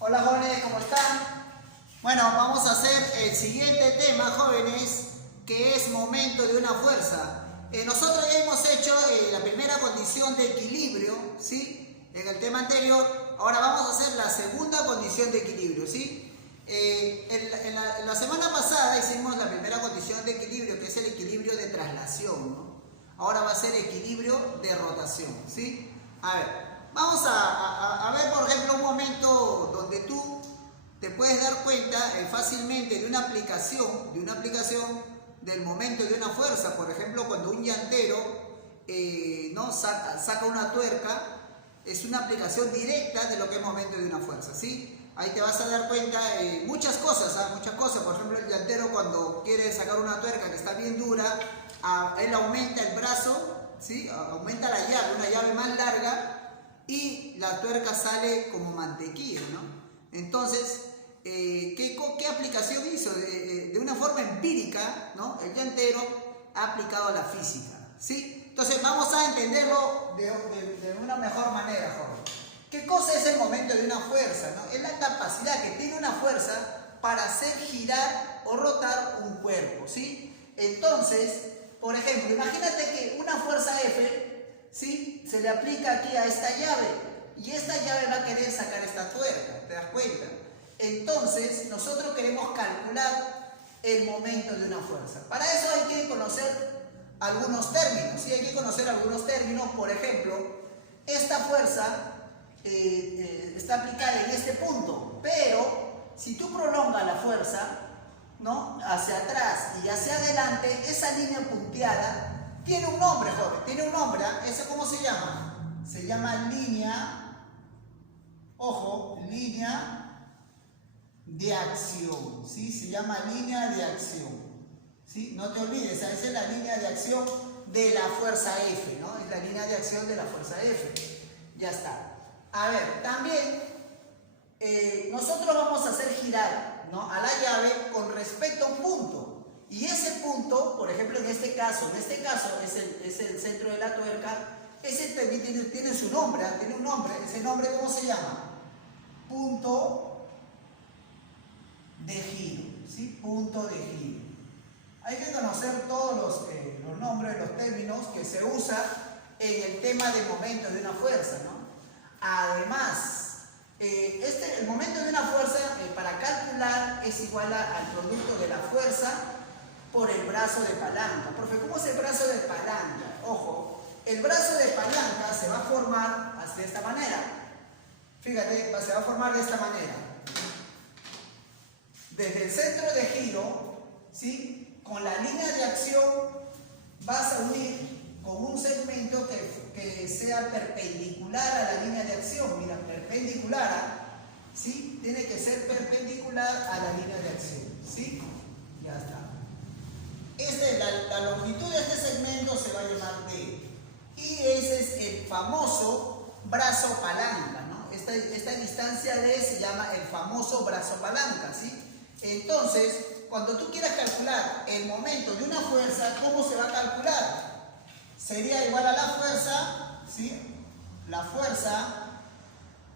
Hola jóvenes, ¿cómo están? Bueno, vamos a hacer el siguiente tema, jóvenes, que es momento de una fuerza. Nosotros ya hemos hecho la primera condición de equilibrio, ¿sí? En el tema anterior. Ahora vamos a hacer la segunda condición de equilibrio, ¿sí? En la semana pasada hicimos la primera condición de equilibrio, que es el equilibrio de traslación, ¿no? Ahora va a ser equilibrio de rotación, ¿sí? A ver, vamos a ver, por ejemplo, un momento donde tú te puedes dar cuenta fácilmente de una aplicación del momento de una fuerza. Por ejemplo, cuando un llantero ¿no? saca una tuerca, es una aplicación directa de lo que es momento de una fuerza, ¿sí? Ahí te vas a dar cuenta muchas cosas, ¿ah? Muchas cosas. Por ejemplo, el llantero cuando quiere sacar una tuerca que está bien dura, él aumenta el brazo, ¿sí? Aumenta la llave, una llave más larga, y la tuerca sale como mantequilla, ¿no? Entonces, ¿qué aplicación hizo? De una forma empírica, ¿no? El llantero ha aplicado la física, ¿sí? Entonces vamos a entenderlo de una mejor manera, joven. ¿Qué cosa es el momento de una fuerza, ¿no? Es la capacidad que tiene una fuerza para hacer girar o rotar un cuerpo, ¿sí? Entonces, por ejemplo, imagínate que una fuerza F, ¿sí? Se le aplica aquí a esta llave, y esta llave va a querer sacar esta tuerca, ¿te das cuenta? Entonces, nosotros queremos calcular el momento de una fuerza. Para eso hay que conocer algunos términos, ¿sí? Hay que conocer algunos términos. Por ejemplo, esta fuerza está aplicada en este punto, pero si tú prolongas la fuerza, ¿no? Hacia atrás y hacia adelante, esa línea punteada tiene un nombre, joven, tiene un nombre, ¿eh? ¿Eso cómo se llama? Se llama línea, ojo, línea de acción, ¿sí? Se llama línea de acción, ¿sí? No te olvides, esa es la línea de acción de la fuerza F, ¿no? Es la línea de acción de la fuerza F. Ya está. A ver, también nosotros vamos a hacer girar, ¿no? A la llave con respecto a un punto. Y ese punto, por ejemplo, en este caso es el centro de la tuerca. Ese también tiene su nombre, tiene un nombre. ¿Ese nombre cómo se llama? Punto de giro, ¿sí? Punto de giro. Hay que conocer todos los nombres, los términos que se usan en el tema de momento de una fuerza, ¿no? Además, el momento de una fuerza para calcular es igual al producto de la fuerza por el brazo de palanca. Profe, ¿cómo es el brazo de palanca? Ojo, el brazo de palanca se va a formar de esta manera. Fíjate, se va a formar de esta manera. Desde el centro de giro, ¿sí? Con la línea de acción vas a unir con un segmento que sea perpendicular a la línea de acción. Mira, perpendicular, ¿sí? Tiene que ser perpendicular a la línea de acción, ¿sí? Ya está. La longitud de este segmento se va a llamar D. Y ese es el famoso brazo palanca, ¿no? Esta distancia D se llama el famoso brazo palanca, ¿sí? Entonces, cuando tú quieras calcular el momento de una fuerza, ¿cómo se va a calcular? Sería igual a la fuerza, ¿sí? La fuerza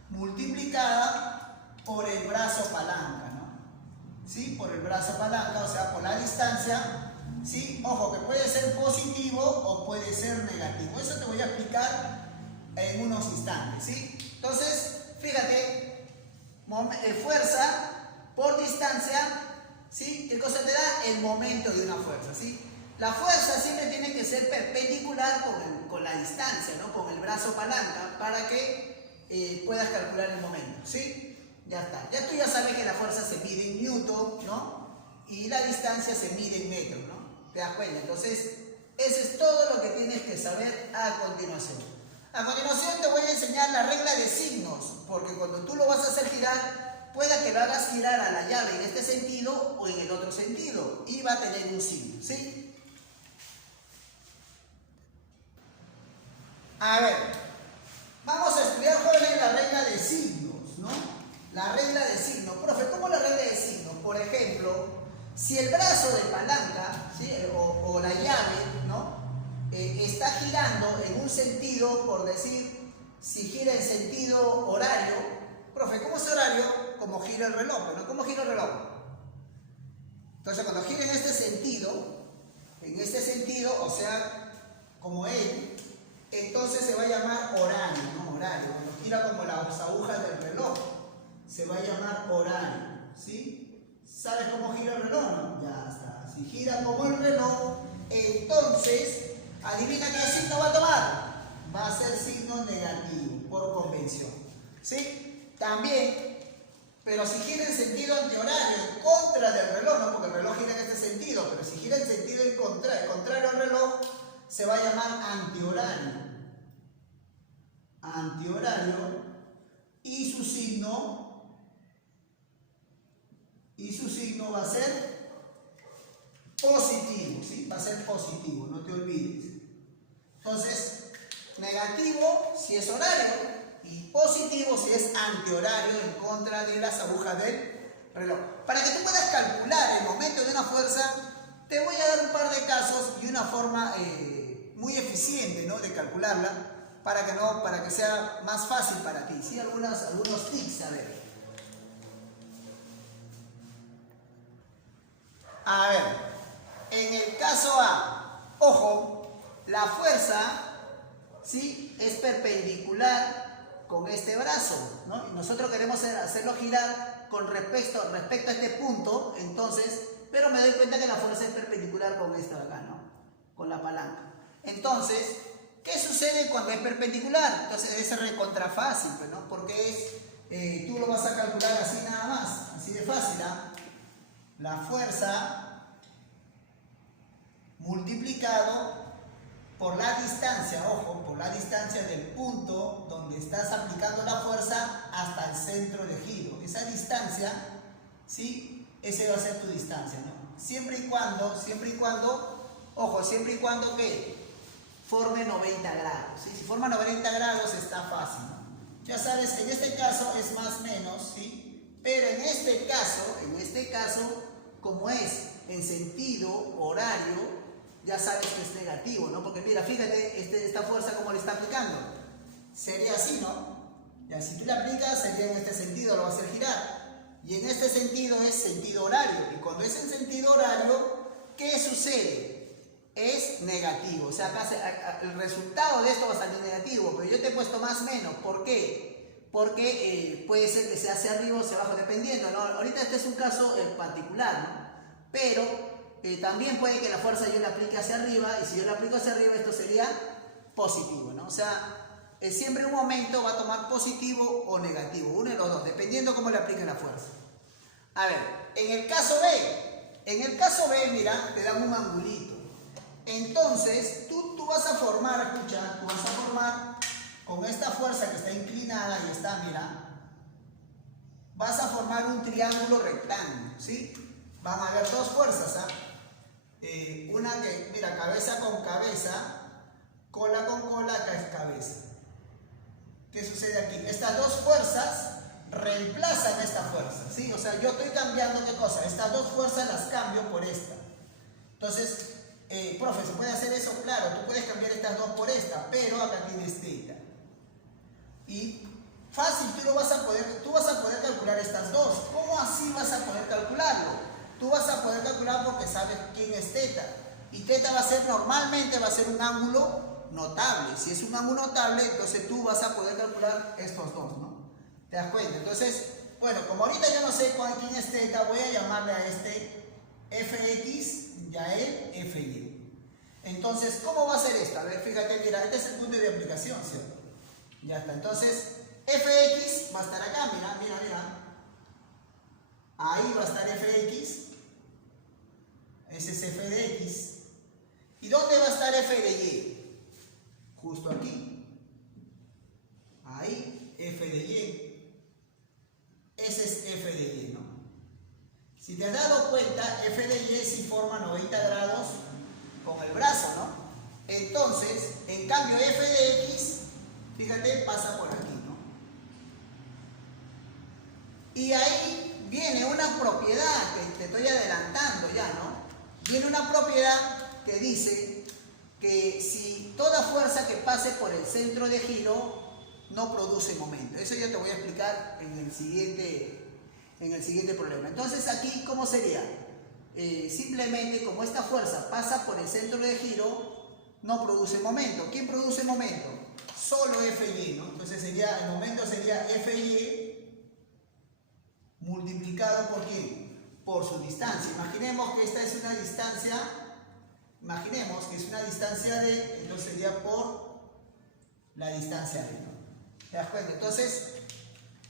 multiplicada por el brazo palanca, ¿no? ¿Sí? Por el brazo palanca, o sea, por la distancia, ¿sí? Ojo, que puede ser positivo o puede ser negativo. Eso te voy a explicar en unos instantes, ¿sí? Entonces, fíjate, fuerza por distancia, ¿sí? ¿Qué cosa te da? El momento de una fuerza, ¿sí? La fuerza siempre tiene que ser perpendicular con la distancia, ¿no? Con el brazo palanca, para que puedas calcular el momento, ¿sí? Ya está. Ya tú ya sabes que la fuerza se mide en newton, ¿no? Y la distancia se mide en metros, ¿no? ¿Te das cuenta? Entonces, eso es todo lo que tienes que saber a continuación. A continuación te voy a enseñar la regla de signos, porque cuando tú lo vas a hacer girar, pueda que lo hagas girar a la llave en este sentido o en el otro sentido, y va a tener un signo, ¿sí? A ver, vamos a estudiar, jóvenes, la regla de signos, ¿no? La regla de signos. Profe, ¿cómo la regla de signos? Por ejemplo, si el brazo de palanca, ¿sí? o la llave, ¿no? Está girando en un sentido, por decir, si gira en sentido horario. Profe, ¿cómo es horario? gira el reloj, ¿no? ¿Cómo gira el reloj? Entonces cuando gira en este sentido, o sea, como él, entonces se va a llamar horario, ¿no? Horario. Cuando gira como las agujas del reloj, se va a llamar horario, ¿sí? ¿Sabes cómo gira el reloj, no? Ya está. Si gira como el reloj, entonces, adivina qué signo va a tomar. Va a ser signo negativo, por convención, ¿sí? También, pero si gira en sentido antihorario, en contra del reloj, ¿no? Porque el reloj gira en este sentido, pero si gira en sentido contrario al reloj, se va a llamar antihorario. Antihorario, y su signo va a ser positivo, ¿sí? Va a ser positivo, no te olvides. Entonces, negativo si es horario y positivo si es antihorario en contra de las agujas del reloj. Para que tú puedas calcular el momento de una fuerza, te voy a dar un par de casos y una forma muy eficiente, ¿no?, de calcularla para que sea más fácil para ti, ¿sí? Algunos tips, a ver. A ver, en el caso A, ojo, la fuerza, ¿sí?, es perpendicular con este brazo, ¿no? Y nosotros queremos hacerlo girar con respecto a este punto, entonces, pero me doy cuenta que la fuerza es perpendicular con esta de acá, ¿no? Con la palanca. Entonces, ¿qué sucede cuando es perpendicular? Entonces debe ser recontra fácil, ¿no? Porque tú lo vas a calcular así nada más, así de fácil, ¿ah? La fuerza multiplicado por la distancia, ojo, por la distancia del punto donde estás aplicando la fuerza hasta el centro de giro. Esa distancia, ¿sí?, ese va a ser tu distancia, ¿no? Siempre y cuando, ojo, siempre y cuando que forme 90 grados, ¿sí? Si forma 90 grados está fácil, ¿no? Ya sabes, en este caso es más o menos, ¿sí? Pero en este caso, como es en sentido horario, ya sabes que es negativo, ¿no? Porque mira, fíjate, esta fuerza cómo le está aplicando. Sería así, ¿no? Ya, si tú la aplicas, sería en este sentido, lo va a hacer girar. Y en este sentido es sentido horario. Y cuando es en sentido horario, ¿qué sucede? Es negativo. O sea, acá el resultado de esto va a salir negativo. Pero yo te he puesto más o menos. ¿Por qué? Porque puede ser que sea hacia arriba o hacia abajo, dependiendo, ¿no? Ahorita este es un caso particular, ¿no? Pero también puede que la fuerza yo la aplique hacia arriba, y si yo la aplico hacia arriba, esto sería positivo, ¿no? O sea, siempre en un momento va a tomar positivo o negativo, uno de los dos, dependiendo cómo le apliquen la fuerza. A ver, en el caso B, mira, te dan un angulito. Entonces, tú vas a formar, escucha, tú vas a formar con esta fuerza que está inclinada y está, mira, vas a formar un triángulo rectángulo, ¿sí? Van a haber dos fuerzas, ¿ah? Una que, mira, cabeza con cabeza, cola con cola, acá es cabeza. ¿Qué sucede aquí? Estas dos fuerzas reemplazan esta fuerza, ¿sí? O sea, yo estoy cambiando, ¿qué cosa? Estas dos fuerzas las cambio por esta. Entonces, profe, ¿se puede hacer eso? Claro, tú puedes cambiar estas dos por esta, pero acá tienes teta. Y fácil, tú vas a poder calcular estas dos. ¿Cómo así vas a poder calcularlo? Tú vas a poder calcular porque sabes quién es teta. Y teta normalmente va a ser un ángulo notable. Si es un ángulo notable, entonces tú vas a poder calcular estos dos, ¿no? ¿Te das cuenta? Entonces, bueno, como ahorita yo no sé quién es teta, voy a llamarle a este fx y a él fy. Entonces, ¿cómo va a ser esto? A ver, fíjate, mira, este es el punto de aplicación, ¿cierto? Ya está. Entonces, fx va a estar acá, mira. Ahí va a estar fx. Ese es f de x. ¿Y dónde va a estar f de y? Justo aquí. Ahí, f de y. Ese es f de y, ¿no? Si te has dado cuenta, f de y sí forma 90 grados con el brazo, ¿no? Entonces, en cambio, f de x, fíjate, pasa por aquí, ¿no? Y ahí viene una propiedad que te estoy adelantando ya, ¿no? Viene una propiedad que dice que si toda fuerza que pase por el centro de giro no produce momento. Eso yo te voy a explicar en el siguiente en el siguiente problema. Entonces aquí, ¿cómo sería? Simplemente como esta fuerza pasa por el centro de giro, no produce momento. ¿Quién produce momento? Solo Fy, ¿no? Entonces sería, el momento sería Fy multiplicado por ¿quién? Por su distancia. Imaginemos que esta es una distancia, imaginemos que es una distancia d, entonces sería por la distancia d, ¿no? ¿Te das cuenta? Entonces,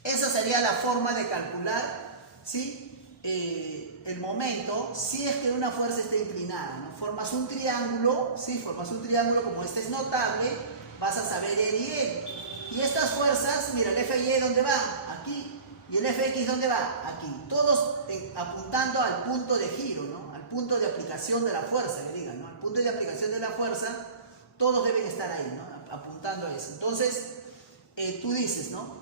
esa sería la forma de calcular, ¿sí? El momento si es que una fuerza está inclinada, ¿no? Formas un triángulo, ¿sí? Formas un triángulo, como este es notable, vas a saber E y E. Y estas fuerzas, mira, el Fy, ¿dónde va? Aquí. ¿Y el Fx dónde va? Aquí. Todos apuntando al punto de giro, ¿no? Al punto de aplicación de la fuerza, que digan, ¿no? Al punto de aplicación de la fuerza, todos deben estar ahí, ¿no? Apuntando a eso. Entonces, tú dices, ¿no?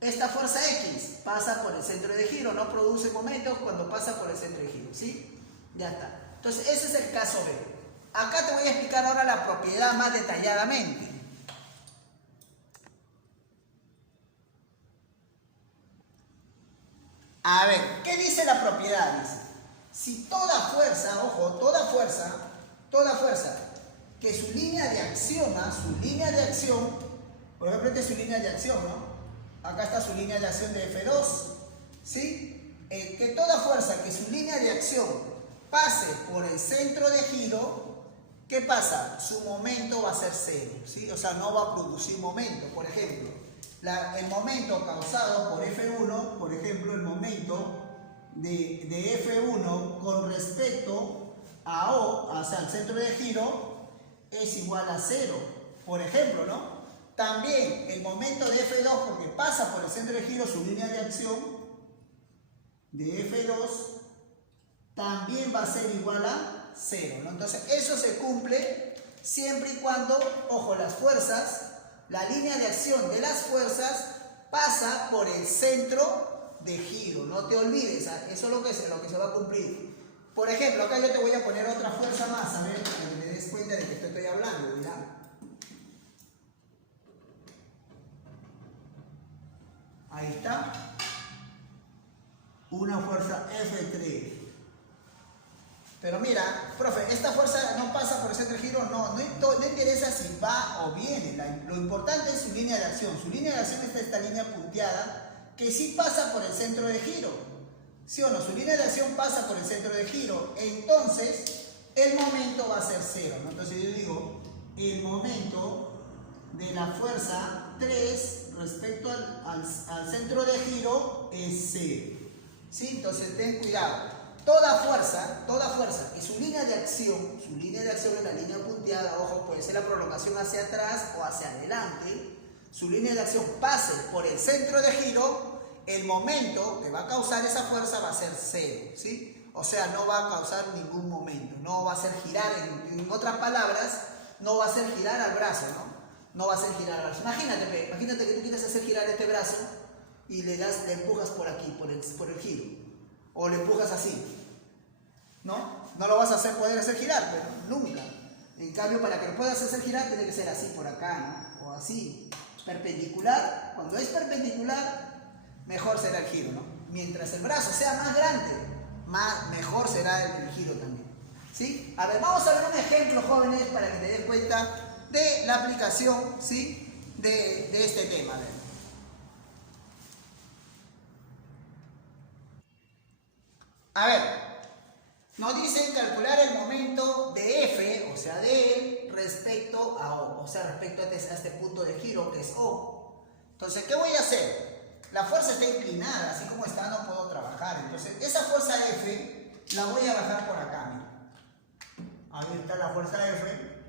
Esta fuerza X pasa por el centro de giro, no produce momentos cuando pasa por el centro de giro, ¿sí? Ya está. Entonces, ese es el caso B. Acá te voy a explicar ahora la propiedad más detalladamente. A ver, ¿qué dice la propiedad? Dice, si toda fuerza, ojo, toda fuerza, que su línea de acción, por ejemplo, esta es su línea de acción, ¿no? Acá está su línea de acción de F2, ¿sí? Que toda fuerza que su línea de acción pase por el centro de giro, ¿qué pasa? Su momento va a ser cero, ¿sí? O sea, no va a producir momento. Por ejemplo, el momento causado por F1, por ejemplo, el momento de F1 con respecto a O, o sea, al centro de giro, es igual a 0, por ejemplo, ¿no? También el momento de F2, porque pasa por el centro de giro, su línea de acción de F2 también va a ser igual a 0, ¿no? Entonces, eso se cumple siempre y cuando, ojo, las fuerzas, la línea de acción de las fuerzas pasa por el centro de giro. No te olvides, eso es lo que se va a cumplir. Por ejemplo, acá yo te voy a poner otra fuerza más, a ver, para que me des cuenta de que te estoy hablando, ¿verdad? Ahí está. Una fuerza F3. Pero mira, profe, esta fuerza no pasa por el centro de giro, no interesa si va o viene. Lo importante es su línea de acción. Su línea de acción está esta línea punteada que sí pasa por el centro de giro. ¿Sí o no? Su línea de acción pasa por el centro de giro. Entonces, el momento va a ser 0, ¿no? Entonces yo digo, el momento de la fuerza 3 respecto al centro de giro es 0. ¿Sí? Entonces ten cuidado. Toda fuerza que su línea de acción es la línea punteada, ojo, puede ser la prolongación hacia atrás o hacia adelante, su línea de acción pase por el centro de giro, el momento que va a causar esa fuerza va a ser 0, ¿sí? O sea, no va a causar ningún momento, no va a hacer girar, en otras palabras, no va a hacer girar al brazo, ¿no? No va a hacer girar al brazo. Imagínate que tú quieres hacer girar este brazo y le empujas por aquí, por el giro. O le empujas así, ¿no? No lo vas a poder hacer girar, pero nunca. En cambio, para que lo puedas hacer girar, tiene que ser así por acá, ¿no? O así, perpendicular. Cuando es perpendicular, mejor será el giro, ¿no? Mientras el brazo sea más grande, mejor será el giro también, ¿sí? A ver, vamos a ver un ejemplo, jóvenes, para que te des cuenta de la aplicación, ¿sí? De este tema. A ver. A ver, nos dicen calcular el momento de F, o sea de él, respecto a O, o sea respecto a este punto de giro que es O. Entonces, ¿qué voy a hacer? La fuerza está inclinada, así como está no puedo trabajar. Entonces, esa fuerza F la voy a bajar por acá, mira. Ahí está la fuerza F.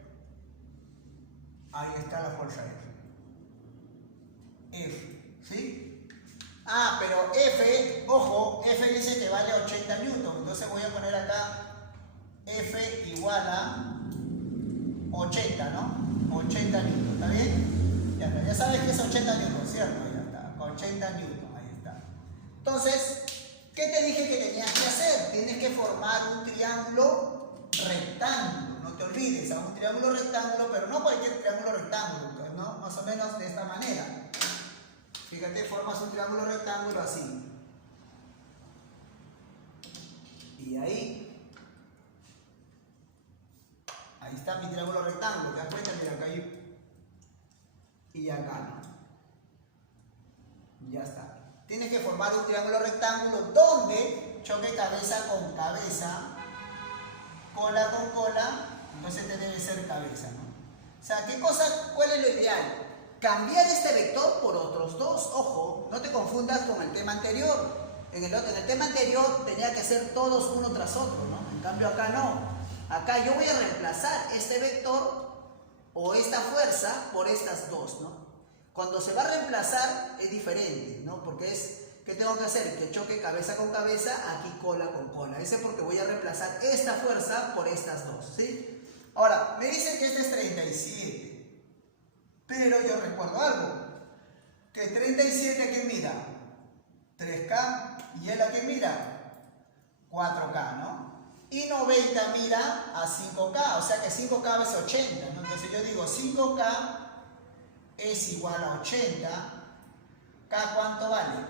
Ahí está la fuerza F, ¿sí? Ah, pero F, ojo, F dice que vale 80 newton, entonces voy a poner acá F igual a 80, ¿no? 80 newton, ¿está bien? Ya sabes que es 80 newton, ¿cierto? Ya está, 80 newton, ahí está. Entonces, ¿qué te dije que tenías que hacer? Tienes que formar un triángulo rectángulo, no te olvides, un triángulo rectángulo, pero no cualquier triángulo rectángulo, ¿no? Más o menos de esta manera. Fíjate, formas un triángulo rectángulo así. Y ahí está mi triángulo rectángulo, ¿te das cuenta? Mira, acá y acá, ¿no? Ya está. Tienes que formar un triángulo rectángulo donde choque cabeza con cabeza, cola con cola, entonces este debe ser cabeza, ¿no? O sea, ¿cuál es lo ideal? Cambiar este vector por otros dos. Ojo, no te confundas con el tema anterior. En el tema anterior tenía que ser todos uno tras otro, ¿no? En cambio acá no. Acá yo voy a reemplazar este vector o esta fuerza por estas dos, ¿no? Cuando se va a reemplazar es diferente, ¿no? Porque ¿qué tengo que hacer? Que choque cabeza con cabeza, aquí cola con cola. Ese es porque voy a reemplazar esta fuerza por estas dos, ¿sí? Ahora, me dicen que este es 37. Pero yo recuerdo algo. Que 37 ¿a qué mira? 3K. Y él ¿a qué mira? 4K, ¿no? Y 90 mira a 5K, o sea que 5K es 80, ¿no? Entonces yo digo 5K es igual a 80. ¿K cuánto vale?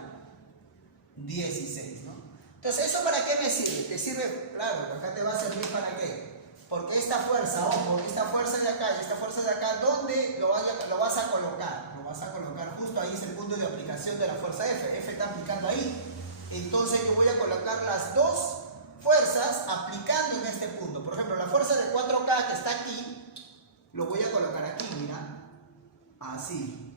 16, ¿no? Entonces, ¿eso para qué me sirve? Te sirve, claro, acá te va a servir para qué. Porque esta fuerza, ojo, esta fuerza de acá y esta fuerza de acá, ¿dónde lo vas a colocar? Lo vas a colocar justo ahí, es el punto de aplicación de la fuerza F. F está aplicando ahí. Entonces yo voy a colocar las dos fuerzas aplicando en este punto. Por ejemplo, la fuerza de 4K que está aquí, lo voy a colocar aquí, mira. Así.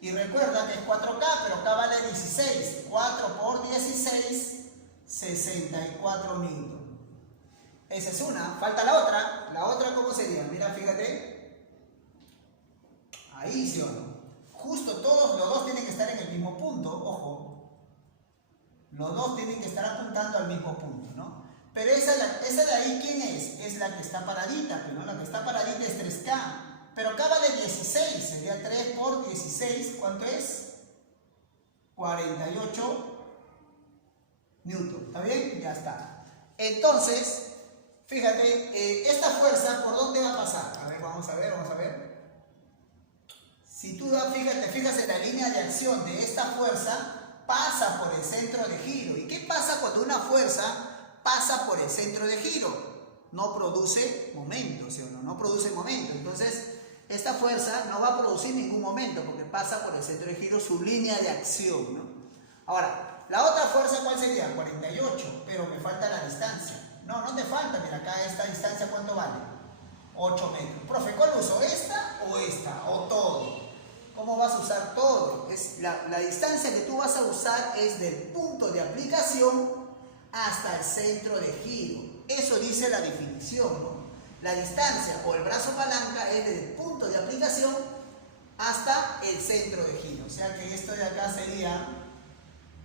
Y recuerda que es 4K, pero K vale 16. 4 por 16, 64 newton. Esa es una. Falta la otra. La otra, ¿cómo sería? Mira, fíjate. Ahí, ¿sí o no? Justo los dos tienen que estar en el mismo punto. Ojo. Los dos tienen que estar apuntando al mismo punto, ¿no? Pero esa de ahí, ¿quién es? Es la que está paradita, ¿no? La que está paradita es 3K. Pero K vale 16, sería 3 por 16, ¿cuánto es? 48 newton, ¿está bien? Ya está. Entonces, fíjate, esta fuerza, ¿por dónde va a pasar? A ver, vamos a ver. Si tú te fijas en la línea de acción de esta fuerza, pasa por el centro de giro. ¿Y qué pasa cuando una fuerza pasa por el centro de giro? No produce momento, ¿sí o no? No produce momento. Entonces, esta fuerza no va a producir ningún momento porque pasa por el centro de giro, su línea de acción, ¿no? Ahora, la otra fuerza, ¿cuál sería? 48, pero me falta la distancia. No te falta, mira, acá esta distancia, ¿cuánto vale? 8 metros. Profe, ¿cuál uso? ¿Esta o esta? ¿O todo? ¿Cómo vas a usar todo? La distancia que tú vas a usar es del punto de aplicación hasta el centro de giro. Eso dice la definición, ¿no? La distancia o el brazo palanca es desde el punto de aplicación hasta el centro de giro. O sea que esto de acá sería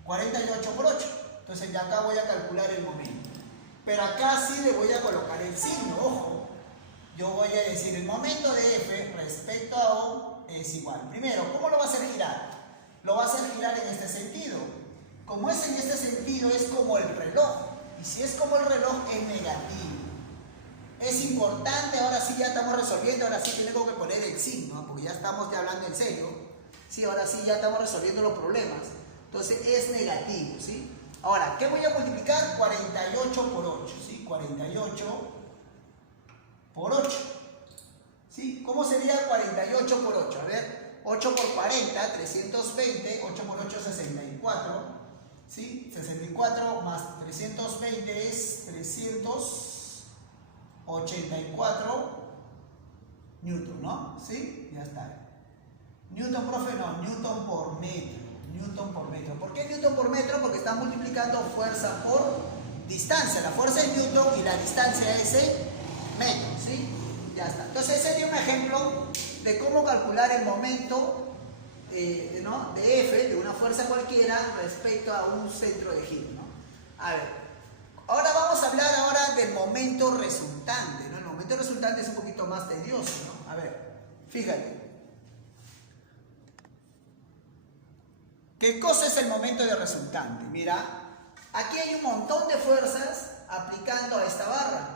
48 por 8. Entonces ya acá voy a calcular el momento. Pero acá sí le voy a colocar el signo, ojo. Yo voy a decir el momento de F respecto a O es igual. Primero, ¿cómo lo va a hacer girar? Lo va a hacer girar en este sentido. Como es en este sentido, es como el reloj. Y si es como el reloj, es negativo. Es importante, ahora sí ya estamos resolviendo, ahora sí tengo que poner el signo, porque ya estamos hablando en serio. Sí, ahora sí ya estamos resolviendo los problemas. Entonces es negativo, ¿sí? Ahora, ¿qué voy a multiplicar? 48 por 8, ¿sí? 48 por 8. ¿Sí? ¿Cómo sería 48 por 8? A ver, 8 por 40, 320, 8 por 8, 64. ¿Sí? 64 más 320 es 384 newton, ¿no? ¿Sí? Ya está. Newton, profe, no, newton por metro. Newton por metro. ¿Por qué newton por metro? Porque está multiplicando fuerza por distancia. La fuerza es newton y la distancia es metro, ¿sí? Ya está. Entonces ese sería un ejemplo de cómo calcular el momento ¿no? de F, de una fuerza cualquiera, respecto a un centro de giro, ¿no? A ver, ahora vamos a hablar ahora del momento resultante, ¿no? El momento resultante es un poquito más tedioso, ¿no? A ver, fíjate. ¿Qué cosa es el momento de resultante? Mira, aquí hay un montón de fuerzas aplicando a esta barra.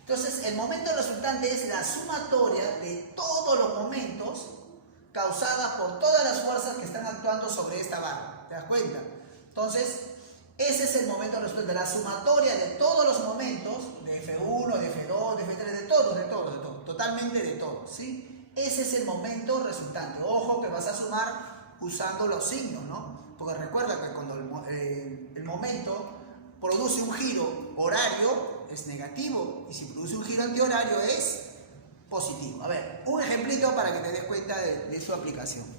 Entonces, el momento resultante es la sumatoria de todos los momentos causadas por todas las fuerzas que están actuando sobre esta barra. ¿Te das cuenta? Entonces, Ese es el momento resultante, la sumatoria de todos los momentos, de F1, de F2, de F3, de todos, totalmente de todos, ¿sí? Ese es el momento resultante. Ojo que vas a sumar usando los signos, ¿no? Porque recuerda que cuando el momento produce un giro horario, es negativo, y si produce un giro antihorario es positivo. A ver, un ejemplito para que te des cuenta de su aplicación.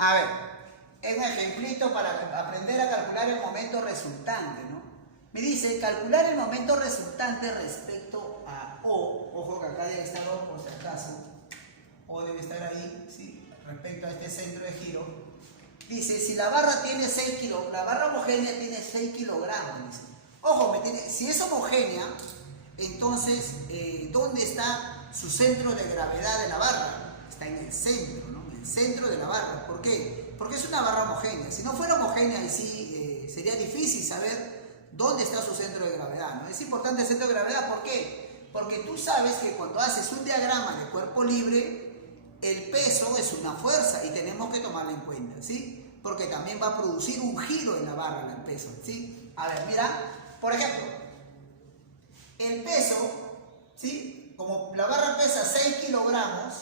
A ver, es un ejemplito para aprender a calcular el momento resultante, ¿no? Me dice, calcular el momento resultante respecto a O. Ojo que acá debe estar O por si acaso. O debe estar ahí, ¿sí? Respecto a este centro de giro. Dice, si la barra tiene 6 kilogramos, la barra homogénea tiene 6 kilogramos, dice. Ojo, si es homogénea, entonces, ¿dónde está su centro de gravedad de la barra? Está en el centro, ¿no? En el centro de la barra. ¿Por qué? Porque es una barra homogénea. Si no fuera homogénea, y sí, sería difícil saber dónde está su centro de gravedad, ¿no? Es importante el centro de gravedad, ¿por qué? Porque tú sabes que cuando haces un diagrama de cuerpo libre, el peso es una fuerza y tenemos que tomarla en cuenta, ¿sí? Porque también va a producir un giro en la barra, el peso, ¿sí? A ver, mira, por ejemplo, el peso, ¿sí? Como la barra pesa 6 kilogramos,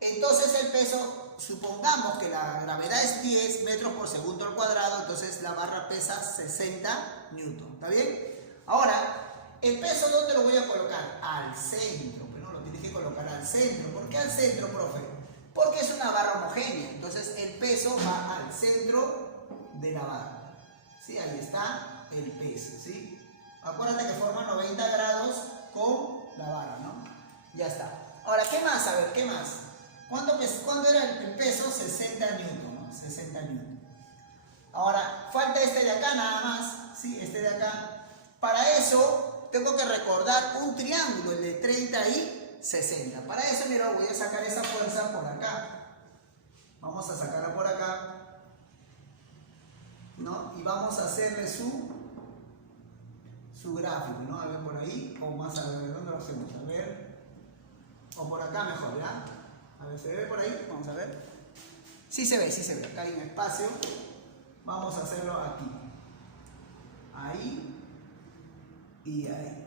entonces el peso, supongamos que la gravedad es 10 metros por segundo al cuadrado, entonces la barra pesa 60 newton, ¿está bien? Ahora, el peso, ¿dónde lo voy a colocar? Al centro, pero no lo tienes que colocar al centro. ¿Por qué al centro, profe? Porque es una barra homogénea, entonces el peso va al centro de la barra, ¿sí? Ahí está el peso, ¿sí? Acuérdate que forma 90 grados con la barra, ¿no? Ya está. Ahora, ¿qué más? A ver, ¿qué más? ¿Cuándo era el peso? 60 newton, ¿no? 60 newton. Ahora, falta este de acá nada más, ¿sí? Este de acá. Para eso, tengo que recordar un triángulo, el de 30 y 60. Para eso, mira, voy a sacar esa fuerza por acá. Vamos a sacarla por acá, ¿no? Y vamos a hacerle su gráfico, ¿no? A ver por ahí, o más a ver, ¿dónde lo hacemos? A ver, o por acá mejor, ¿ya? A ver, ¿se ve por ahí? Vamos a ver. Sí se ve, acá hay un espacio. Vamos a hacerlo aquí. Ahí y ahí.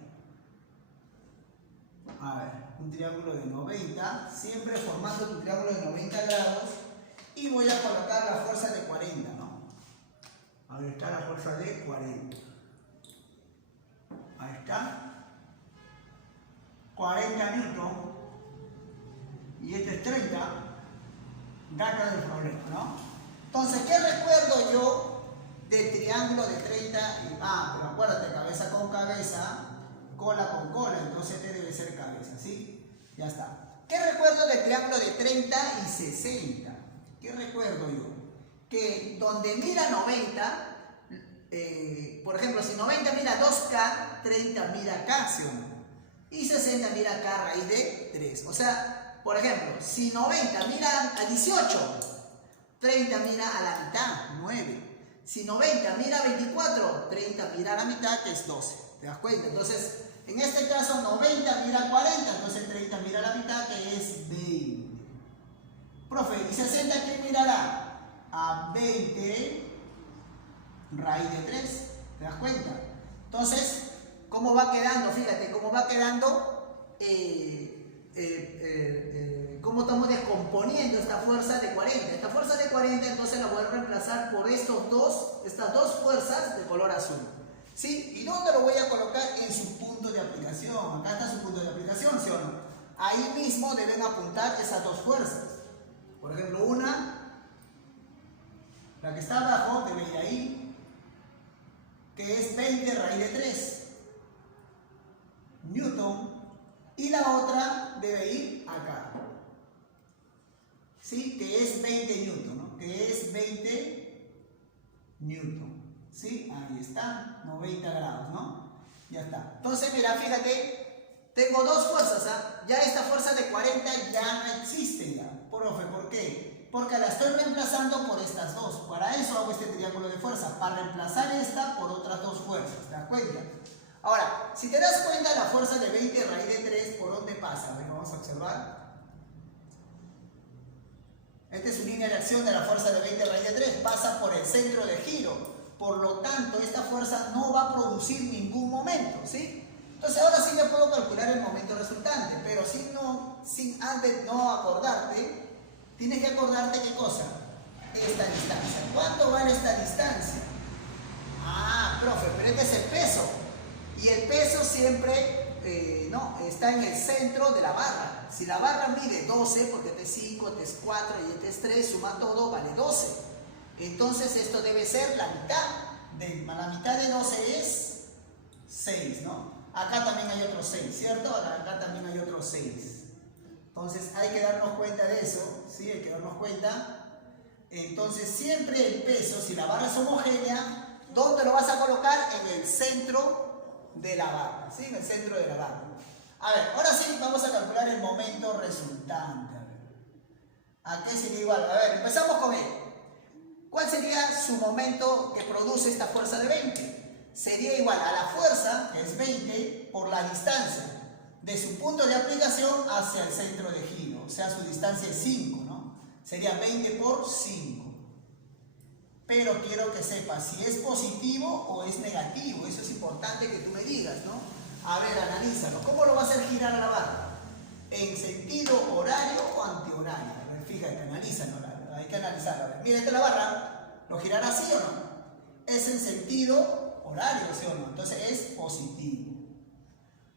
A ver, un triángulo de 90, siempre formando tu triángulo de 90 grados. Y voy a colocar la fuerza de 40, ¿no? A ver, está la fuerza de 40. Ahí está. 40 newton. Y este es 30. Data del problema, ¿no? Entonces, ¿qué recuerdo yo del triángulo de 30? Pero acuérdate, cabeza con cabeza, cola con cola, entonces este debe ser cabeza, ¿sí? Ya está. ¿Qué recuerdo del triángulo de 30 y 60? ¿Qué recuerdo yo? Que donde mira 90, por ejemplo, si 90 mira 2K, 30 mira K, ¿sí o no? Y 60 mira K raíz de 3. O sea, por ejemplo, si 90 mira a 18, 30 mira a la mitad, 9. Si 90 mira a 24, 30 mira a la mitad, que es 12. ¿Te das cuenta? Entonces, en este caso, 90 mira a 40, entonces 30 mira a la mitad, que es 20. Profe, ¿y 60 quién mirará? A 20 raíz de 3. ¿Te das cuenta? Entonces, ¿cómo va quedando? Fíjate, ¿cómo va quedando? ¿Cómo estamos descomponiendo esta fuerza de 40? Esta fuerza de 40, entonces la voy a reemplazar por estas dos fuerzas de color azul. ¿Sí? ¿Y dónde lo voy a colocar? En su punto de aplicación. Acá está su punto de aplicación, ¿sí o no? Ahí mismo deben apuntar esas dos fuerzas. Por ejemplo, una, la que está abajo, debe ir ahí, que es 20 raíz de 3 newton, y la otra debe ir acá, ¿sí? Que es 20 newton, ¿no? Que es 20 newton, ¿sí? Ahí está, 90 grados, ¿no? Ya está. Entonces, mira, fíjate, tengo dos fuerzas, ¿ah? Ya esta fuerza de 40 ya no existe ya. Profe, ¿por qué? Porque la estoy reemplazando por estas dos. Para eso hago este triángulo de fuerza, para reemplazar esta por otras dos fuerzas, ¿te das cuenta? Ahora, si te das cuenta, la fuerza de 20 raíz de 3, ¿por dónde pasa? A ver, vamos a observar. Este es un línea de acción de la fuerza de 20 raíz de 3 pasa por el centro de giro. Por lo tanto, esta fuerza no va a producir ningún momento, ¿sí? Entonces ahora sí ya puedo calcular el momento resultante, pero sin antes no acordarte, tienes que acordarte qué cosa, esta distancia. ¿Cuánto vale esta distancia? Ah, profe, pero este es el peso. Y el peso siempre está en el centro de la barra. Si la barra mide 12, porque este es 5, este es 4 y este es 3, suma todo, vale 12. Entonces esto debe ser la mitad. La mitad de 12 es 6, ¿no? Acá también hay otro 6, ¿cierto? Acá también hay otro 6. Entonces hay que darnos cuenta de eso, ¿sí? Hay que darnos cuenta. Entonces siempre el peso, si la barra es homogénea, ¿dónde lo vas a colocar? En el centro de la barra, ¿sí? En el centro de la barra. A ver, ahora sí vamos a calcular el momento resultante. ¿A qué sería igual? A ver, empezamos con él. ¿Cuál sería su momento que produce esta fuerza de 20? Sería igual a la fuerza, que es 20, por la distancia de su punto de aplicación hacia el centro de giro. O sea, su distancia es 5, ¿no? Sería 20 por 5. Pero quiero que sepas si es positivo o es negativo. Eso es importante que tú me digas, ¿no? A ver, analízalo. ¿Cómo lo va a hacer girar a la barra? ¿En sentido horario o antihorario? A ver, fíjate, analízalo. Hay que analizarlo. A ver, mira, esta es la barra. ¿Lo girará así o no? Es en sentido horario, ¿sí o no? Entonces es positivo.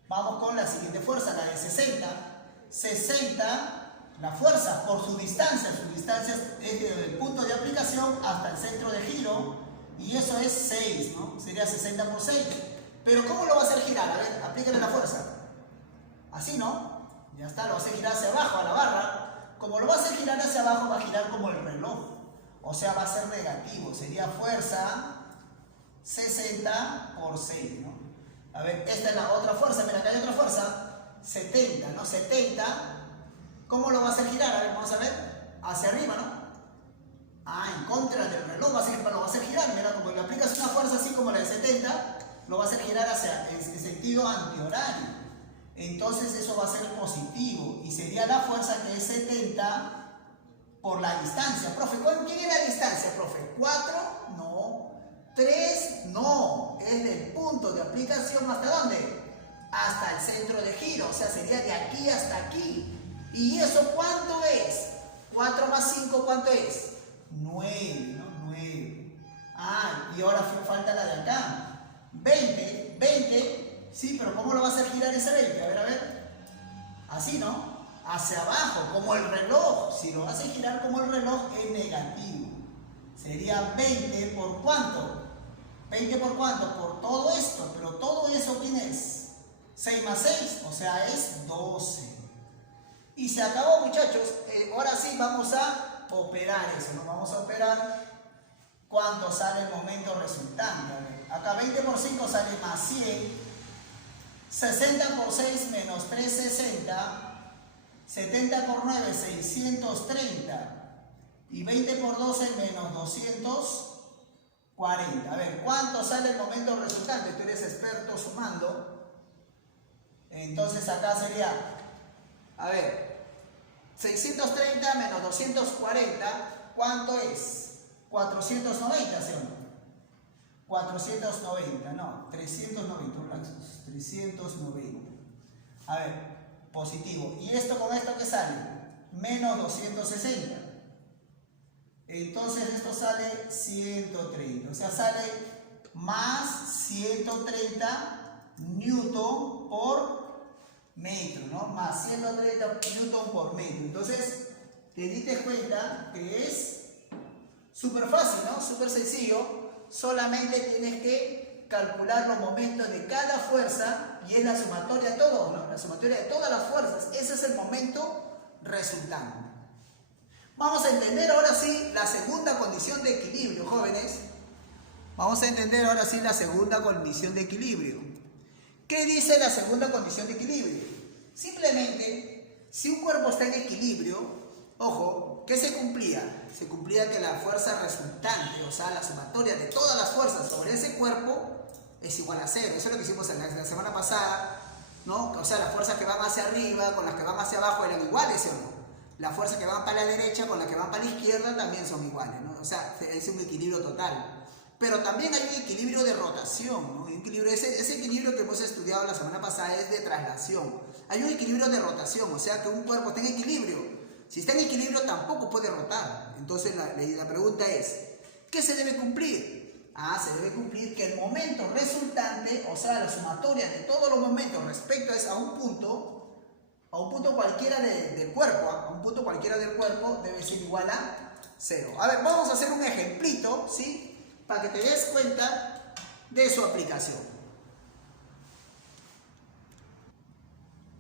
Vamos con la siguiente fuerza, la de 60. 60... La fuerza por su distancia es desde el punto de aplicación hasta el centro de giro, y eso es 6, ¿no? Sería 60 por 6. Pero ¿cómo lo va a hacer girar? A ver, aplíquenle la fuerza. Así, ¿no? Ya está, lo va a hacer girar hacia abajo a la barra. Como lo va a hacer girar hacia abajo, va a girar como el reloj. O sea, va a ser negativo. Sería fuerza 60 por 6, ¿no? A ver, esta es la otra fuerza. Mira, acá hay otra fuerza. 70, ¿no? 70. ¿Cómo lo va a hacer girar? A ver, vamos a ver. Hacia arriba, ¿no? Ah, en contra del reloj lo va a hacer girar. Mira, como le aplicas una fuerza así como la de 70, lo va a hacer girar hacia el sentido antihorario. Entonces eso va a ser positivo. Y sería la fuerza que es 70 por la distancia. Profe, ¿quién es la distancia, profe? ¿4? No. ¿3? No. Es del punto de aplicación ¿hasta dónde? Hasta el centro de giro. O sea, sería de aquí hasta aquí. ¿Y eso cuánto es? 4 más 5, ¿cuánto es? 9, ¿no? 9. Ah, y ahora falta la de acá. 20, sí, pero ¿cómo lo va a hacer girar ese 20? A ver. Así, ¿no? Hacia abajo, como el reloj. Si lo hace girar como el reloj, es negativo. Sería 20 por ¿cuánto? ¿20 por cuánto? Por todo esto. Pero todo eso, ¿quién es? 6 más 6, o sea, es 12. Y se acabó, muchachos. Ahora sí vamos a operar eso, ¿no? Vamos a operar cuánto sale el momento resultante. Acá 20 por 5 sale más 100. 60 por 6 menos 360. 70 por 9, 630. Y 20 por 12 menos 240. A ver, ¿cuánto sale el momento resultante? Tú eres experto sumando. Entonces acá sería... A ver, 630 menos 240, ¿cuánto es? 490, ¿sí o no? 490, no, 390, 390. A ver, positivo. ¿Y esto con esto qué sale? Menos 260. Entonces esto sale 130, o sea, sale más 130 newton por metro, ¿no? Más 130 newton por metro. Entonces, te diste cuenta que es súper fácil, ¿no? Súper sencillo. Solamente tienes que calcular los momentos de cada fuerza y es la sumatoria de todo, ¿no? La sumatoria de todas las fuerzas. Ese es el momento resultante. Vamos a entender ahora sí la segunda condición de equilibrio, jóvenes. Vamos a entender ahora sí la segunda condición de equilibrio. ¿Qué dice la segunda condición de equilibrio? Simplemente, si un cuerpo está en equilibrio, ojo, ¿qué se cumplía? Se cumplía que la fuerza resultante, o sea, la sumatoria de todas las fuerzas sobre ese cuerpo es igual a 0. Eso es lo que hicimos en la semana pasada, ¿no? O sea, las fuerzas que van hacia arriba con las que van hacia abajo eran iguales, ¿o no? las fuerzas que van para la derecha con las que van para la izquierda también son iguales, ¿no? O sea, es un equilibrio total. Pero también hay un equilibrio de rotación, ¿no? Ese equilibrio que hemos estudiado la semana pasada es de traslación. Hay un equilibrio de rotación, o sea que un cuerpo está en equilibrio. Si está en equilibrio tampoco puede rotar. Entonces la pregunta es, ¿qué se debe cumplir? Se debe cumplir que el momento resultante, o sea, la sumatoria de todos los momentos respecto a un punto cualquiera del cuerpo, a un punto cualquiera del cuerpo debe ser igual a 0. A ver, vamos a hacer un ejemplito, ¿sí? Para que te des cuenta de su aplicación.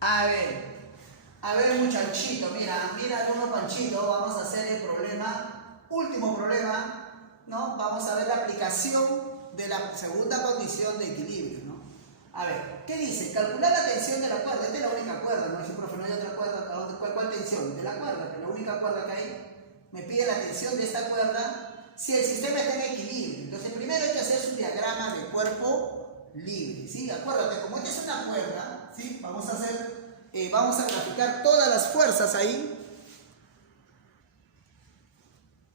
A ver muchachito, mira alguno Panchito, vamos a hacer el problema, último problema, ¿no? Vamos a ver la aplicación de la segunda condición de equilibrio, ¿no? A ver, ¿qué dice? Calcular la tensión de la cuerda. Esta es la única cuerda, ¿no? Dice, profe, no hay otra cuerda. ¿Cuál tensión? De la cuerda, que la única cuerda que hay. Me pide la tensión de esta cuerda si el sistema está en equilibrio. Entonces, primero hay que hacer su diagrama de cuerpo libre, ¿sí? Acuérdate, como esta es una cuerda, ¿sí? Vamos a graficar todas las fuerzas ahí.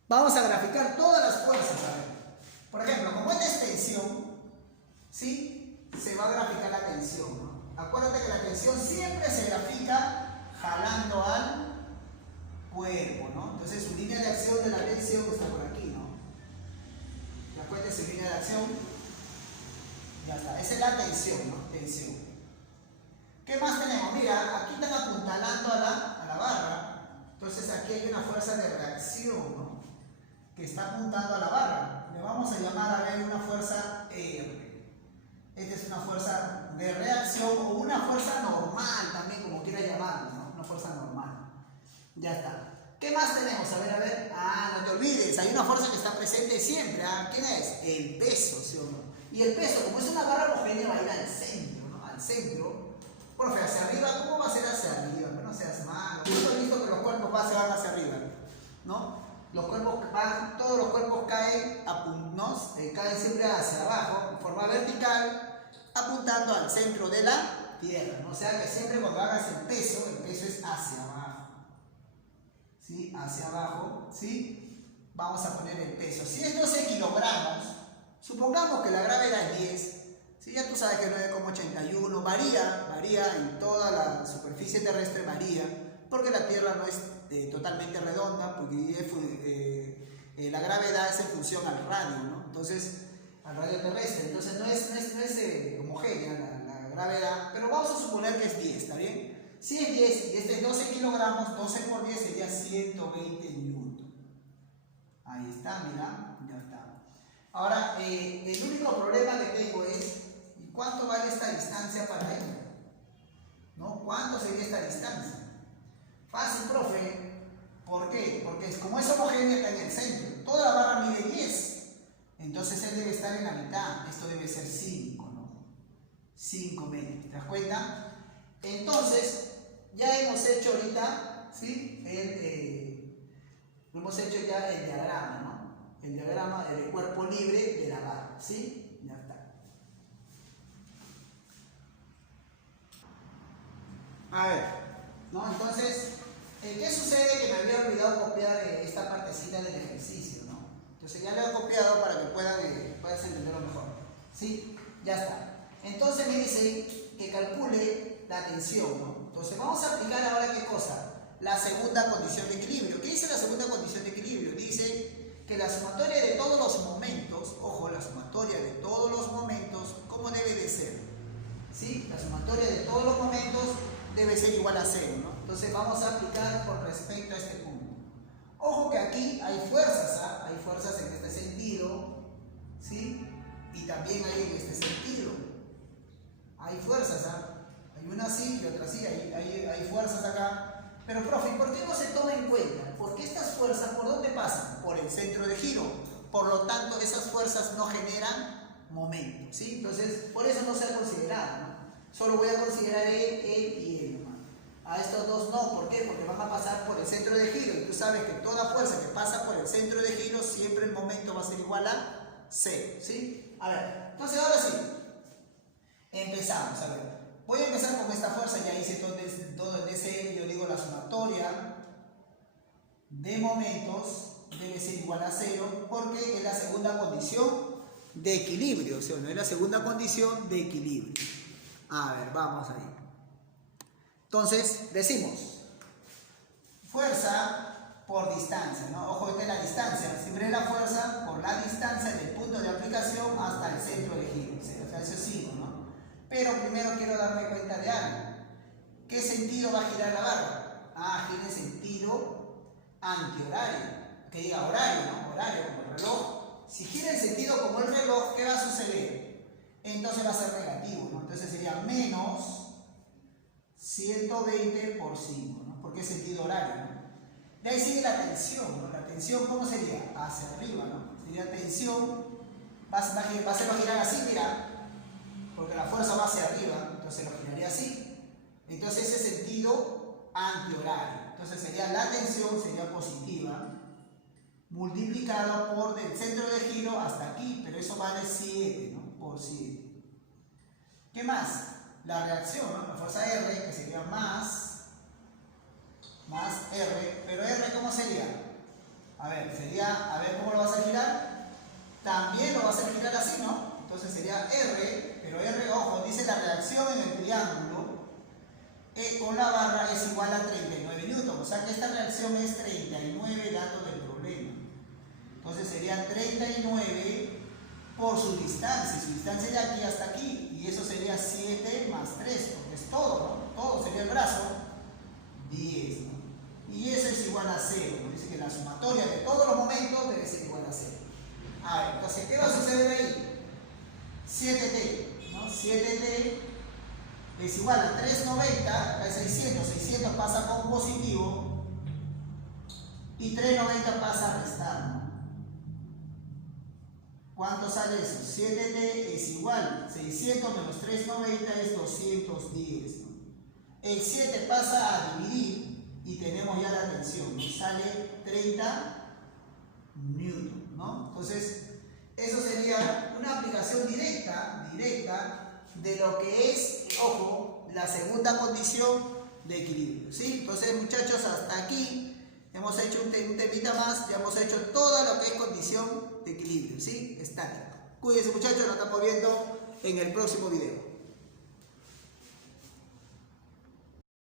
Vamos a graficar todas las fuerzas, a ver. Por ejemplo, como esta es tensión, ¿sí? Se va a graficar la tensión, ¿no? Acuérdate que la tensión siempre se grafica jalando al cuerpo, ¿no? Entonces su línea de acción de la tensión está por aquí, ¿no? ¿Te das cuenta de su línea de acción? Ya está, esa es la tensión, ¿no? Tensión. ¿Qué más tenemos? Mira, aquí están apuntalando a la barra. Entonces aquí hay una fuerza de reacción, ¿no? Que está apuntando a la barra. Le vamos a llamar a ver una fuerza R. Esta es una fuerza de reacción o una fuerza normal también, como quiera llamarlo, ¿no? Una fuerza normal. Ya está. ¿Qué más tenemos? A ver. No te olvides, hay una fuerza que está presente siempre. ¿Quién es? El peso, ¿sí o no? Y el peso, como es una barra homogénea, va a ir al centro, ¿no? Al centro. Profe, hacia arriba, ¿cómo va a ser hacia arriba? No seas malo. Yo he visto que los cuerpos se van hacia arriba, ¿no? Todos los cuerpos caen, caen siempre hacia abajo, en forma vertical, apuntando al centro de la Tierra, ¿no? O sea que siempre cuando hagas el peso es hacia abajo, ¿sí? Hacia abajo, ¿sí? Vamos a poner el peso. Si es 12 kilogramos, supongamos que la gravedad es 10, ¿sí? Ya tú sabes que 9,81 varía en toda la superficie terrestre, varía, porque la Tierra no es totalmente redonda, porque la gravedad es en función al radio, ¿no? Entonces, al radio terrestre, entonces no es homogénea la gravedad, pero vamos a suponer que es 10, ¿está bien? Si es 10 y este es 12 kilogramos, 12 por 10 sería 120 newton. Ahí está, mira, ya está. Ahora, el único problema que tengo es, ¿cuánto vale esta distancia para ella? ¿No? ¿Cuánto sería esta distancia? Fácil, profe. ¿Por qué? Porque como es homogénea está en el centro. Toda la barra mide 10. Entonces él debe estar en la mitad. Esto debe ser 5, ¿no? 5 metros. ¿Te das cuenta? Entonces, ya hemos hecho ahorita, ¿sí? Hemos hecho ya el diagrama, ¿no? El diagrama del cuerpo libre de la barra, ¿sí? Ya está. A ver, ¿no? Entonces, ¿qué sucede? Que me había olvidado copiar esta partecita del ejercicio, ¿no? Entonces ya lo he copiado para que puedas entenderlo mejor, ¿sí? Ya está. Entonces me dice que calcule la tensión, ¿no? Entonces vamos a aplicar ahora ¿qué cosa? La segunda condición de equilibrio. ¿Qué dice la segunda condición de equilibrio? Dice que la sumatoria de todos los momentos, ojo, la sumatoria de todos los momentos, ¿cómo debe de ser? ¿Sí? La sumatoria de todos los momentos debe ser igual a 0, ¿no? Entonces vamos a aplicar con respecto a este punto. Ojo que aquí hay fuerzas, ¿ah? Hay fuerzas en este sentido, ¿sí? Y también hay en este sentido. Hay fuerzas, ¿ah? Hay una así y otra así, hay fuerzas acá. Pero, profe, ¿por qué no se toma en cuenta? Porque estas fuerzas, ¿por dónde pasan? Por el centro de giro. Por lo tanto, esas fuerzas no generan momento, ¿sí? Entonces, por eso no se ha considerado, ¿no? Solo voy a considerar él y él, ¿no? A estos dos no, ¿por qué? Porque van a pasar por el centro de giro. Y tú sabes que toda fuerza que pasa por el centro de giro, siempre el momento va a ser igual a 0, ¿sí? A ver, entonces ahora sí, empezamos, a ver. Voy a empezar con esta fuerza, ya hice todo en ese, yo digo la sumatoria, de momentos debe ser igual a 0 porque es la segunda condición de equilibrio, ¿sí o no? Es la segunda condición de equilibrio. A ver, vamos ahí. Entonces, decimos, fuerza por distancia, ¿no? Ojo, esta es la distancia, siempre es la fuerza por la distancia del punto de aplicación hasta el centro de giro, o sea, eso es 5, ¿no? Pero primero quiero darme cuenta de algo. ¿Qué sentido va a girar la barra? Ah, gira en sentido antihorario, que diga horario, ¿no? Horario, como el reloj. Si gira en sentido como el reloj, ¿qué va a suceder? Entonces va a ser negativo, ¿no? Entonces sería menos 120 por 5, ¿no? Porque es sentido horario, ¿no? De ahí sigue la tensión, ¿no? La tensión, ¿cómo sería? Hacia arriba, ¿no? Sería tensión, va a hacerlo girar así, mira, porque la fuerza va hacia arriba, entonces lo giraría así. Entonces ese sentido antihorario. Entonces sería la tensión, sería positiva, multiplicado por del centro de giro hasta aquí, pero eso vale 7, ¿no? Por 7. ¿Qué más? La reacción, ¿no? La fuerza R, que sería más R, pero R ¿cómo sería? A ver, ¿cómo lo vas a girar? También lo vas a girar así, ¿no? Entonces sería R, pero R, ojo, dice la reacción en el triángulo con la barra es igual a 39 newton, o sea que esta reacción es 39 datos del problema. Entonces sería 39 por su distancia de aquí hasta aquí, y eso sería 7 más 3, porque es todo, ¿no? Todo sería el brazo, 10, ¿no? Y eso es igual a 0, ¿no? Dice que la sumatoria de todos los momentos debe ser igual a 0. A ver, entonces, ¿qué va a suceder ahí? 7t, ¿no? 7t es igual a 390, acá es 600, 600 pasa con positivo y 390 pasa a restar, ¿no? ¿Cuánto sale eso? 7t es igual, 600 menos 390 es 210, ¿no? El 7 pasa a dividir y tenemos ya la tensión, ¿no? Sale 30 newton, ¿no? Entonces, eso sería una aplicación directa de lo que es, ojo, la segunda condición de equilibrio, ¿sí? Entonces, muchachos, hasta aquí hemos hecho un temita más, ya hemos hecho todo lo que es condición de equilibrio, ¿sí? Estática. Cuídense, muchachos, nos estamos viendo en el próximo video.